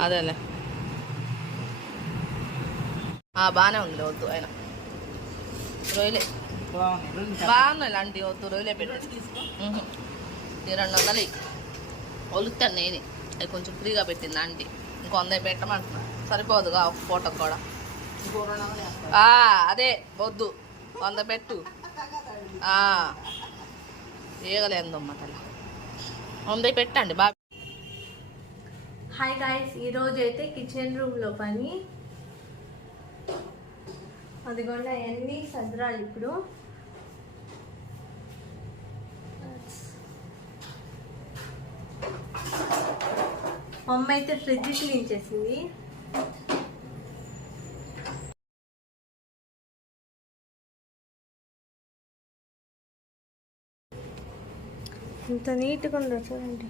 అదేలే. ఆ, బాగానే ఉంది వద్దు ఆయన రొయ్యలే. బాగున్నాయి ఇలాంటి వద్దు రొయ్యలే పెట్టి రెండు వందలు. ఇయ్యి. ఒలుస్తాను నేనే. అది కొంచెం ఫ్రీగా పెట్టింది ఆంటీ. ఇంకో వంద పెట్టమంటున్నా. సరిపోదుగా ఒక పూటకు కూడా. ఆ, అదే వద్దు. వంద పెట్టు. ఏగలేందమ్మా తల. వంద పెట్టండి బాగా హాయ్ గాయస్ ఈరోజు అయితే కిచెన్ రూమ్లో పని. అదిగోండి అవన్నీ సదరాలు ఇప్పుడు? మా అమ్మ అయితే ఫ్రిడ్జ్ క్లీన్ చేసింది. ఇంత నీట్గా ఉండదు చూడండి.